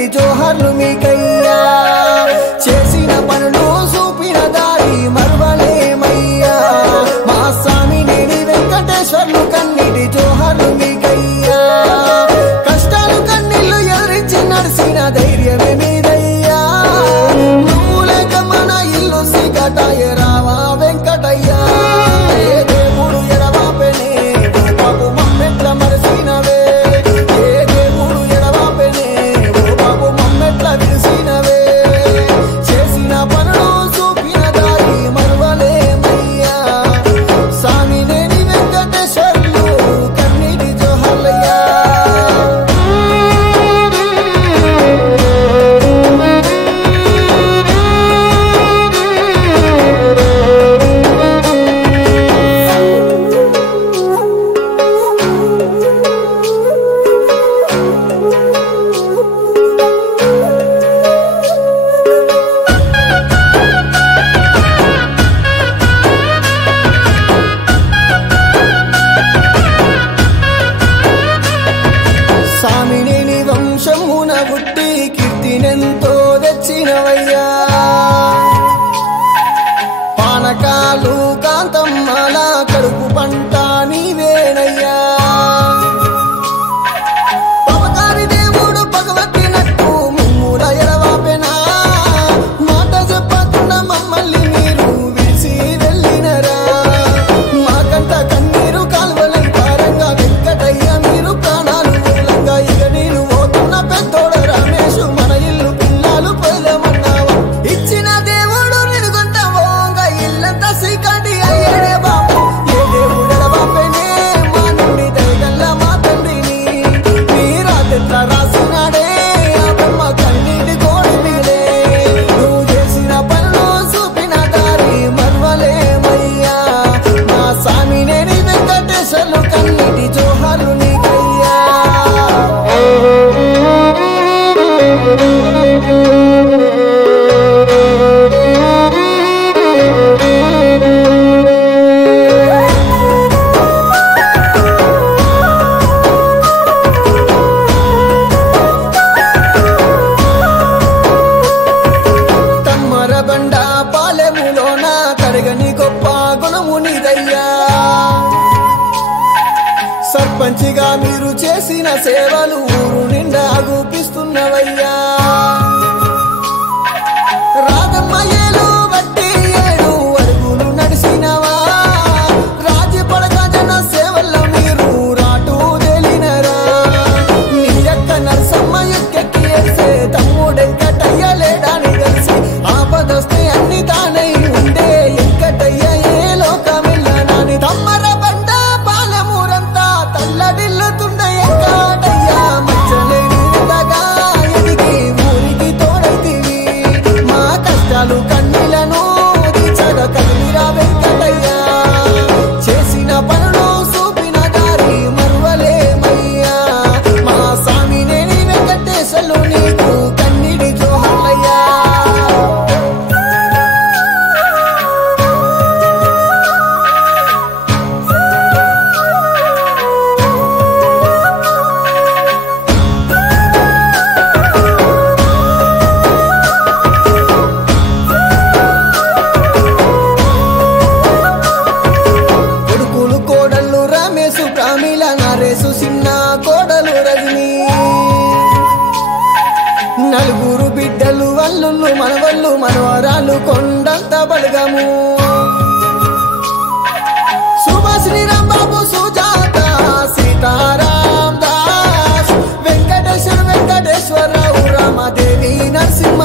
కన్నీటి జోహర్లు మీకయ్యా చేసిన పనులు చూపిన దారి మరువలేమయ్యా మా స్వామి నేని వెంకటేశ్వర్లు కన్నీటి జోహర్లు మీకయ్యా కష్టాలు కన్నీళ్లు ఎదిరించి నడిసిన ధైర్యమే మీదయ్యా నువ్వు లేక మన ఇల్లు సిగటాయ రావా వెంకటయ్యా ఏ దేవుడు ఎడవాపెనే ఓ బాబు మమ్మెట్ల మరసినవే ఏ దేవుడు ఎడవాపెనే ఓ బాబు మమ్మెట్ల విరిసినవే చేసిన పనులు చూపిన దారి మరువలేమయ్యా స్వామి నేని వెంకటేశ్వర్లు కన్నీటి జోహర్లయ్యా స్వామినేని వంశమున పుట్టి కీర్తినెంతో తెచ్చినవయ్యా పానకాలు కాంతమ్మల కడుపు పంట నీవేనయ్యా పవకారి దేవుడు పగవట్టినట్టు ముమ్ముల ఎడవాపెనా మాట చెప్పకుండా మమ్మల్ని మీరు విడిసి వెళ్ళినరా మాకంట కన్నీరు కాలువలై పారంగా వెంకటయ్య మీరు ప్రాణాలు మూలంగా ఇక నేను పోతున్న పెద్దోడ రమేషు మన ఇల్లు పిల్లలు పొలమన్నావా ఇచ్చిన దేవుడు నిలుగుంటావోగా ఇల్లంతా సీకాటి అయ్యేడే బాబు ఏ దేవుడు ఎడబాపెనే మా నుండి దయగల్ల మా తండ్రిని మీరాదెట్ల రాసినాడే ఆ బొమ్మ కన్నీటి కోడి మీదే నువ్వు చేసిన పనులు చూపిన దారి మరువలేమయ్యా మా స్వామి నేని వెంకటేశ్వర్లు కన్నీటి జోహార్లు నీకయ్యా తమ్మర బండ పాలెములోన తరగని గొప్ప గుణము నీదయ్యా సర్పంచిగా మీరు చేసిన సేవలు ఊరు నిండా చూపిస్తున్నవయ్యా రాధమ్మ ఏలు బట్టి 7 అడుగులు నడిసినవా రాజీ పడక జన సేవల్లో మీరు రాటు తేలినరా నీ యొక్క నరసమ్మ ఎక్కెక్కి వేసే తమ్ముడెంకటయ్య లేడాని కలిసి ఆపదొస్తే అన్ని తానై ఉండే ఎంకటయ్య ఏ లోకమిల్లనాని తమ్మర బండ పాలమూరంతా తల్లడిల్లుతుండే ఎంకటయ్య మచ్చలేని విధగా ఎదిగి ఊరికి తోడైతివి మా కష్టాలు కన్నీలను తీర్చగ కదిలిరా వెంకటయ్య చేసిన పనులు చూపిన దారి మరువలేమయ్యా మా స్వామి నేని వెంకటేశ్వర్లు నీకు కన్నీటి జోహార్లయ్యా కొడుకులు కోడళ్ళు రమేశు ప్రామిల నరేసు చిన్న కోడలు రజని నలుగురు బిడ్డలు వల్లుళ్ళు మనవళ్ళు మనవరాలు కొండంత బలగము సుభాషిణి రాంబాబు సుజాత సీతారాం దాస్ వెంకటేశ్వరరావు రామదేవి నరసింహ